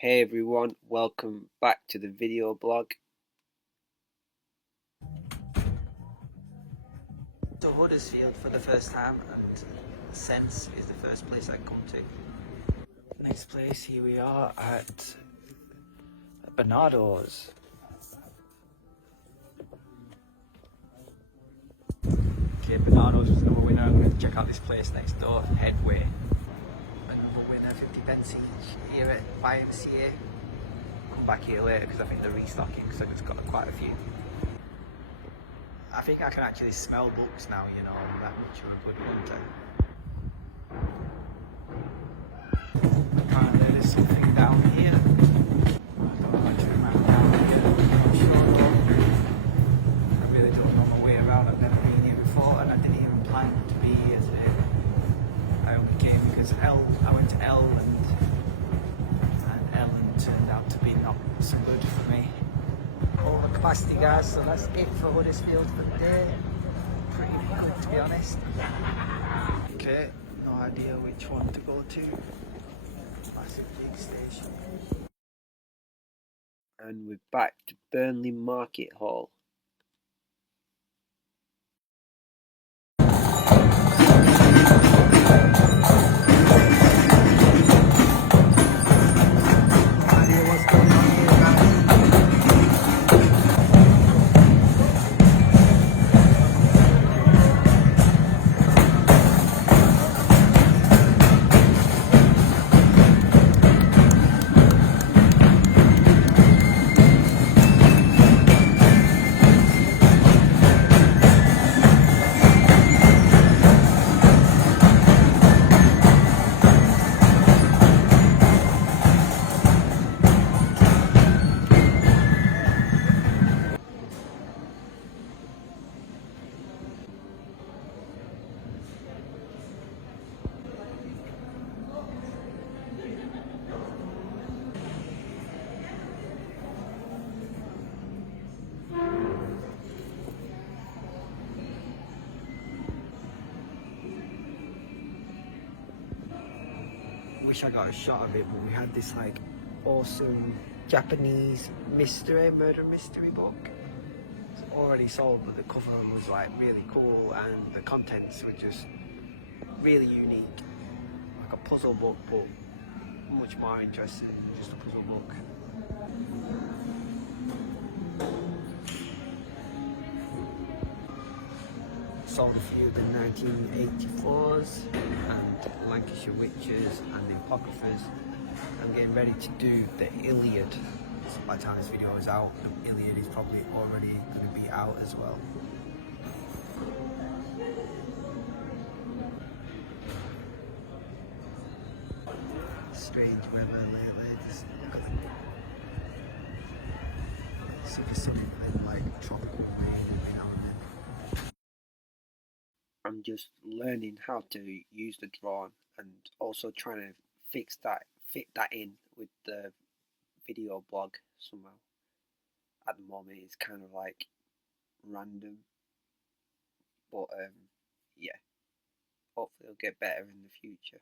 Hey everyone, welcome back to the video blog. To Huddersfield for the first time, and Sense is the first place I come to. Next place, here we are at Bernardo's. Okay, Bernardo's was another winner. I'm going to check out this place next door, Headway. Another winner, 50 pence each here at YMCA. Come back here later because I think they're restocking, because I've just got quite a few. I think I can actually smell books now, you know, that much of a good hunter. Apparently there's something down here. I don't know actually around down here, I'm not sure. I really don't know my way around, I've never been here before, and I didn't even plan to be here today. I only came because I went to Ellen turned out to be not so good for me. Over capacity, guys, so that's it for Huddersfield for the day. Pretty good, to be honest. Okay, no idea which one to go to. Massive big station. And we're back to Burnley Market Hall. Wish I got a shot of it, but we had this like awesome Japanese murder mystery book. It's already sold, but the cover was like really cool and the contents were just really unique. Like a puzzle book, but much more interesting than just a puzzle book. Sold a few of the 1984s and Lancashire Witches and the Apocryphas. I'm getting ready to do the Iliad. So by the time this video is out, the Iliad is probably already going to be out as well. Strange weather lately, just look at them. Super sunny, but then like tropical rain every now and then. I'm just learning how to use the drone and also trying to fit that in with the video blog somehow. At the moment it's kind of like random, but yeah, hopefully it'll get better in the future.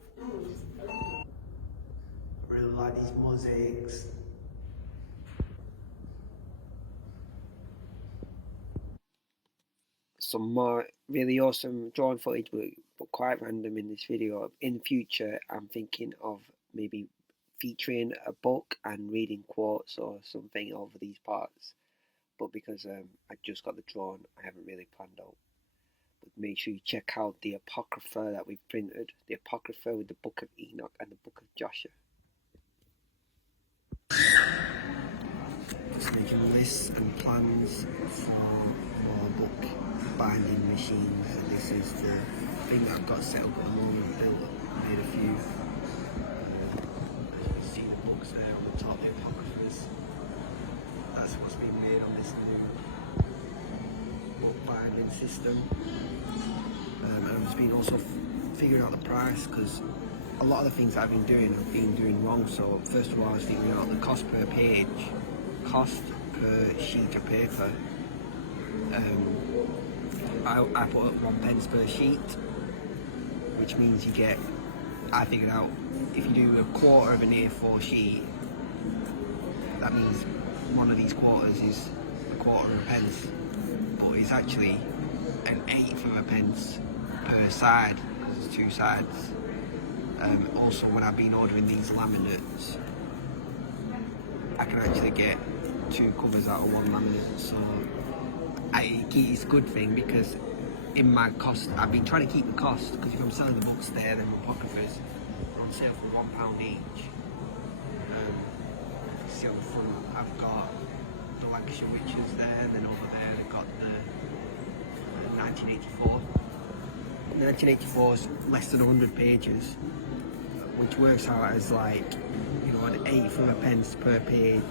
I really like these mosaics. Some more really awesome drone footage, but quite random in this video. In the future, I'm thinking of maybe featuring a book and reading quotes or something over these parts. But because I just got the drone, I haven't really planned out. But make sure you check out the Apocrypha that we've printed, the Apocrypha with the Book of Enoch and the Book of Joshua. Just making lists and plans for more book binding machines. This is the thing that I've got set up at the moment, made a few. As you can see the books there on the top, the Apocryphas. That's what's been made on this new book binding system. I've just been also figuring out the price, because a lot of the things I've been doing wrong. So first of all, I was figuring out the cost per page, cost per sheet of paper. I put up 1 pence per sheet, which means you get, I figured out, if you do a quarter of an A4 sheet, that means one of these quarters is a quarter of a pence, but it's actually an eighth of a pence per side, because there's 2 sides. Also, when I've been ordering these laminates, I can actually get 2 covers out of 1 laminate, so it's a good thing, because in my cost, I've been trying to keep the cost, because if I'm selling the books there, then my apocryphers are on sale for £1 each. See on the front, I've got the Lancashire Witches there, and then over there I've got the 1984. The 1984 is less than 100 pages, which works out as like, you know, an eighth of a pence per page.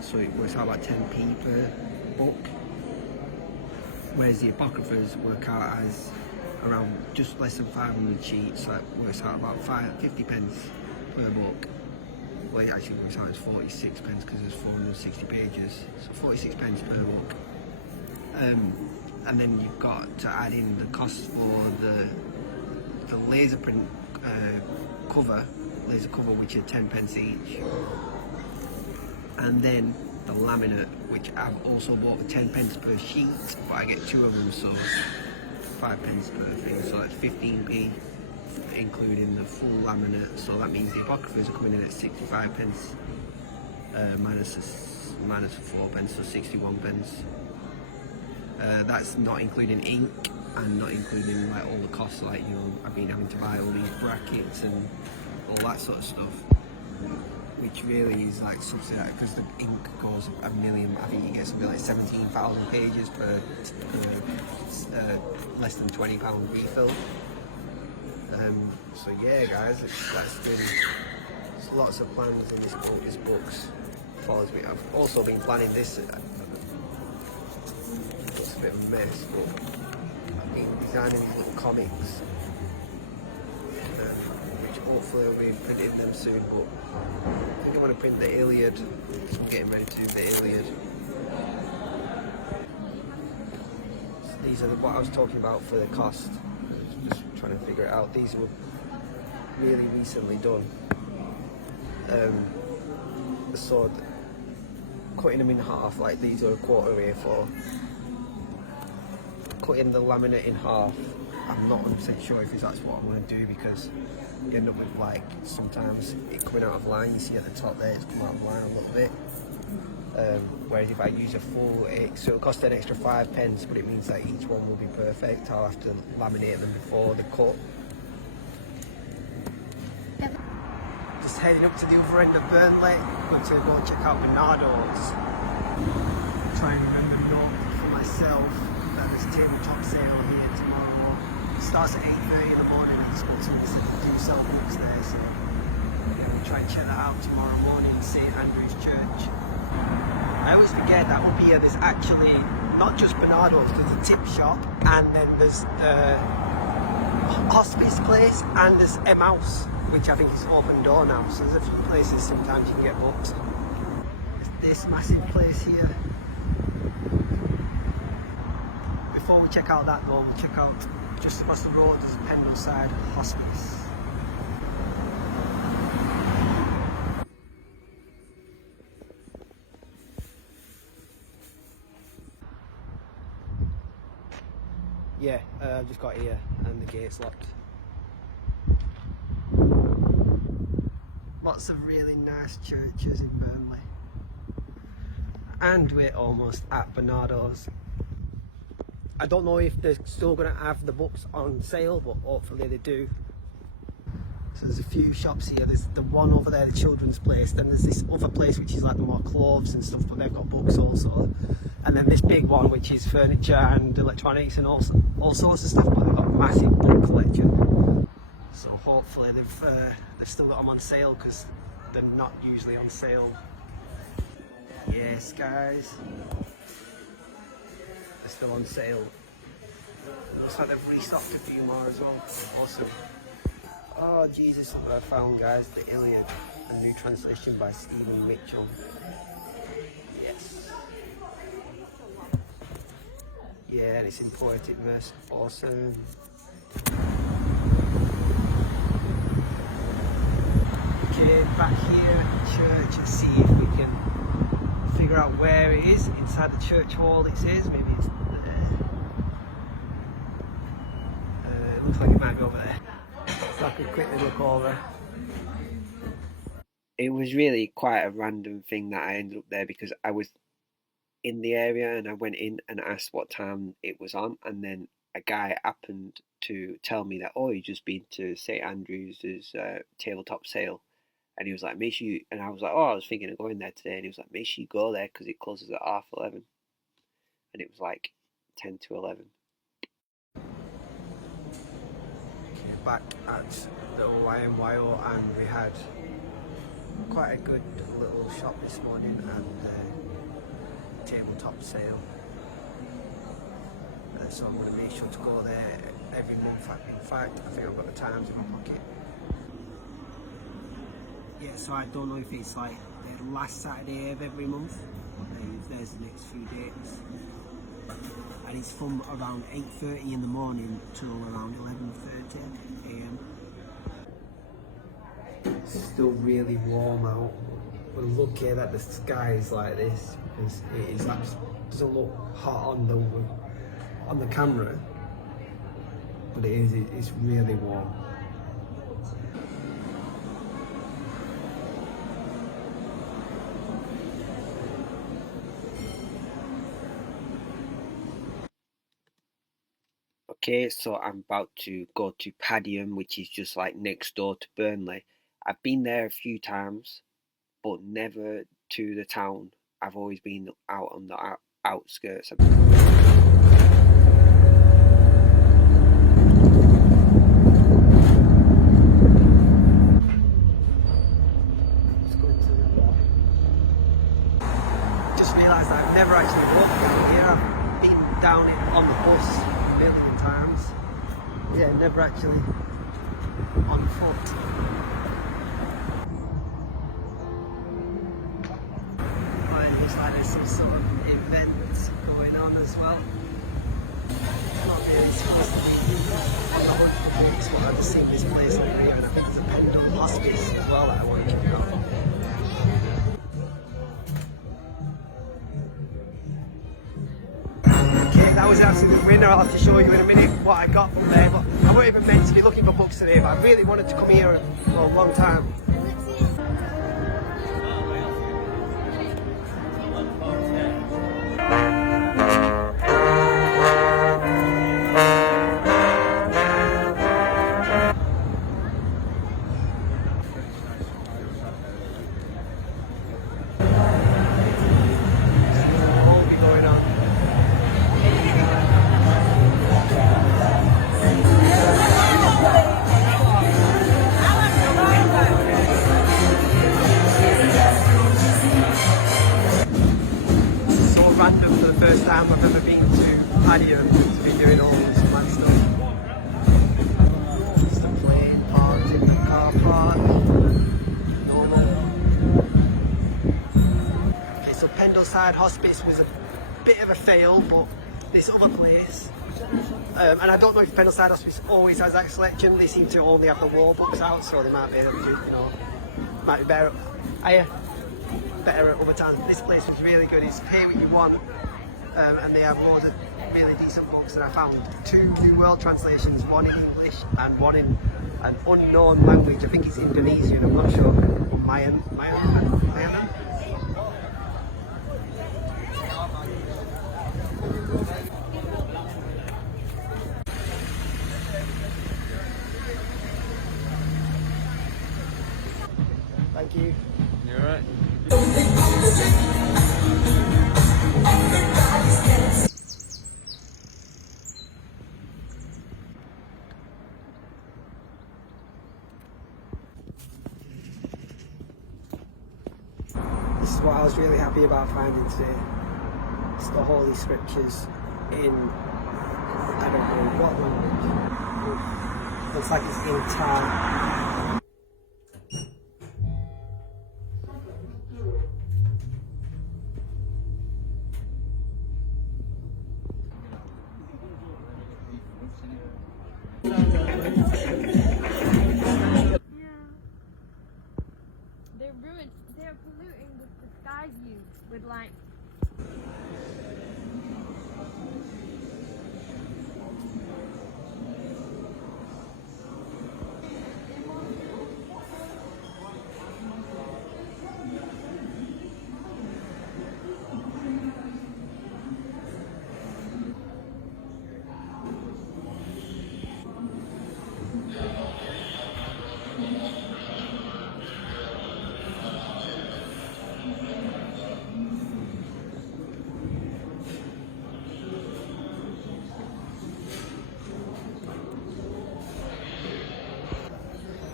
So it works out about 10p per book. Whereas the apocryphers work out as around just less than 500 sheets, so it works out about 50 pence per book. Well, it actually works out as 46 pence because there's 460 pages, so 46 pence per book. And then you've got to add in the cost for the laser print laser cover, which is 10 pence each, and then the laminate, which I've also bought for 10 pence per sheet, but I get 2 of them, so 5 pence per thing, so that's 15p including the full laminate. So that means the apocryphers are coming in at 65 pence minus 4 pence, so 61 pence. That's not including ink and not including like all the costs, like, you know, I've been having to buy all these brackets and all that sort of stuff, which really is like subsidised, because the ink goes a million. I think you get something like 17,000 pages per less than £20 refill. So yeah, guys, there's lots of plans in this book. This book's follows me. I've also been planning this. It's a bit of a mess, but I've been designing these little comics, which hopefully I'll be printing them soon. But I think I'm going to print the Iliad. So I'm getting ready to do the Iliad. So these are what I was talking about for the cost. Just trying to figure it out. These were really recently done. So cutting them in half, like these are a quarter A4. Cutting the laminate in half, I'm not 100% sure if that's what I'm going to do, because you end up with, like, sometimes it coming out of line. You see at the top there, it's come out of line a little bit. Whereas if I use a full, so it'll cost an extra 5 pence, but it means that each one will be perfect. I'll have to laminate them before the cut. Just heading up to the other end of Burnley. Going to go check out Bernardo's. Trying to remember note for myself that there's tabletop sale here tomorrow. It starts at 8:30 in the morning, and it's got something to do sell books there. So yeah, we'll try and check that out tomorrow morning in St Andrew's Church. I always forget that up here there's actually not just Bernardo's, there's a tip shop, and then there's the hospice place, and there's M-House, which I think is open door now, so there's a few places sometimes you can get books. There's this massive place here. Before we check out that though, we'll check out just across the road, there's Pendleside Hospice. Yeah, I've just got here and the gate's locked. Lots of really nice churches in Burnley. And we're almost at Bernardo's. I don't know if they're still going to have the books on sale, but hopefully they do. So there's a few shops here. There's the one over there, the children's place. Then there's this other place which is like the more clothes and stuff, but they've got books also. And then this big one which is furniture and electronics and all sorts of stuff, but they've got a massive book collection. So hopefully they've still got them on sale, because they're not usually on sale. Yes, guys, they're still on sale. Looks like they've restocked a few more as well. Awesome. Oh Jesus, look what I found, guys, the Iliad, a new translation by Stephen Mitchell. Yes. Yeah, and it's in Padiham. Awesome. Okay, back here at the church and see if we can figure out where it is. Inside the church hall it says, maybe it's there. It looks like it might be over there. So I could quickly look over. It was really quite a random thing that I ended up there because I was in the area and I went in and asked what time it was on, and then a guy happened to tell me that, oh, you just been to St Andrews' tabletop sale, and he was like, make sure you, and I was like, oh, I was thinking of going there today, and he was like, make sure you go there because it closes at 11:30, and it was like 10 to 11. Okay, back at the OYMYO, and we had quite a good little shop this morning and tabletop sale. So I'm going to make sure to go there every month. In fact, I think I've got the times in my pocket. Yeah, so I don't know if it's like the last Saturday of every month, but there's the next few dates. And it's from around 8:30 in the morning till around 11:30 AM. It's still really warm out. We're lucky that the sky is like this because it is actually, doesn't look hot on the camera, but it's really warm. Okay, so I'm about to go to Padiham, which is just like next door to Burnley. I've been there a few times, but never to the town. I've always been out on the outskirts. Just realised I've never actually walked down here. I've been down it on the bus a million times. Yeah, never actually on foot. Right, it looks like there's some sort of event going on as well. Not really supposed to be on the hunt for books, but I've just seen this place over here, and I think there's a Padiham hospice as well that I want to check out. That was an absolute winner. I'll have to show you in a minute what I got from there. But I wasn't even meant to be looking for books today, but I really wanted to come here for a long time. Random for the first time I've ever been to Padiham to be doing all this mad stuff. Just a plane parked in the car park. Normal. Okay, so Pendleside Hospice was a bit of a fail, but this other place, and I don't know if Pendleside Hospice always has that selection. They seem to only have the war books out, so they might be able to, might be better. Better at other times. This place was really good. It's pay what you want, and they have loads of really decent books. And I found 2 New World translations, one in English and one in an unknown language. I think it's Indonesian. I'm not sure. Or Mayan. Thank you. You're right. This is what I was really happy about finding today. It's the Holy Scriptures in, I don't know what language. Looks like it's in Thai. with like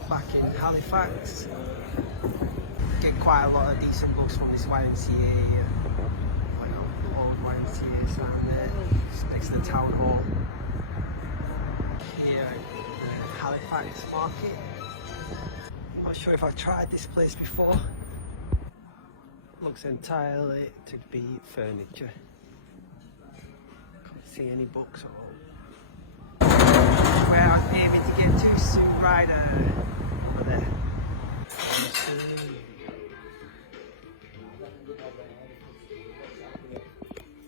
back in Halifax. Get quite a lot of decent books from this YMCA, old YMCA stand there, just next to the town hall. Here at the Halifax market. Not sure if I've tried this place before. Looks entirely to be furniture. Can't see any books at all. Where I'm aiming to get to soon, Rider. Over there.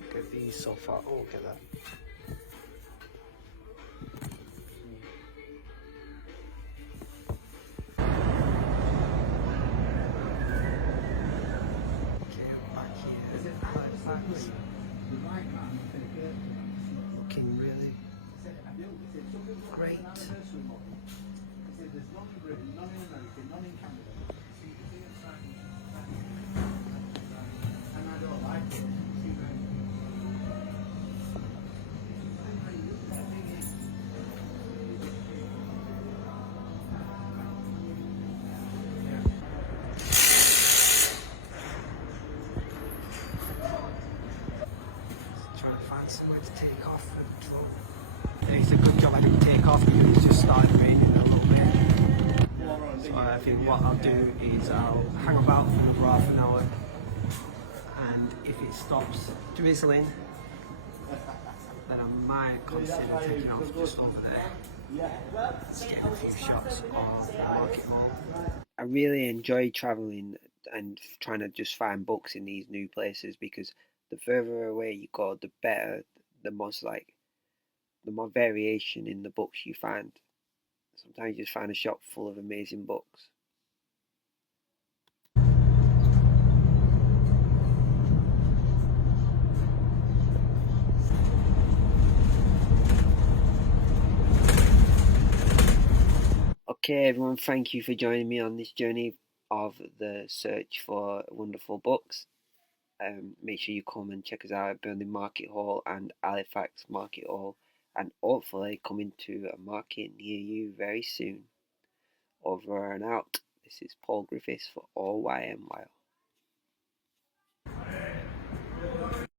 Look at these so far. Oh, look at that. Okay, I'm back here at Halifax. Looking really great. Trying to find somewhere to take off and drove. It's a good job I didn't take off because it just started raining a little bit. So I think what I'll do is I'll hang about for another half an hour, and if it stops drizzling, then I might consider taking off just over there. Let's get a few shots of the market mall. I really enjoy traveling and trying to just find books in these new places, because the further away you go, the better, the more variation in the books you find. Sometimes you just find a shop full of amazing books. Okay, everyone, thank you for joining me on this journey of the search for wonderful books. Make sure you come and check us out at Burnley Market Hall and Halifax Market Hall, and hopefully coming to a market near you very soon. Over and out. This is Paul Griffiths for OYMYO.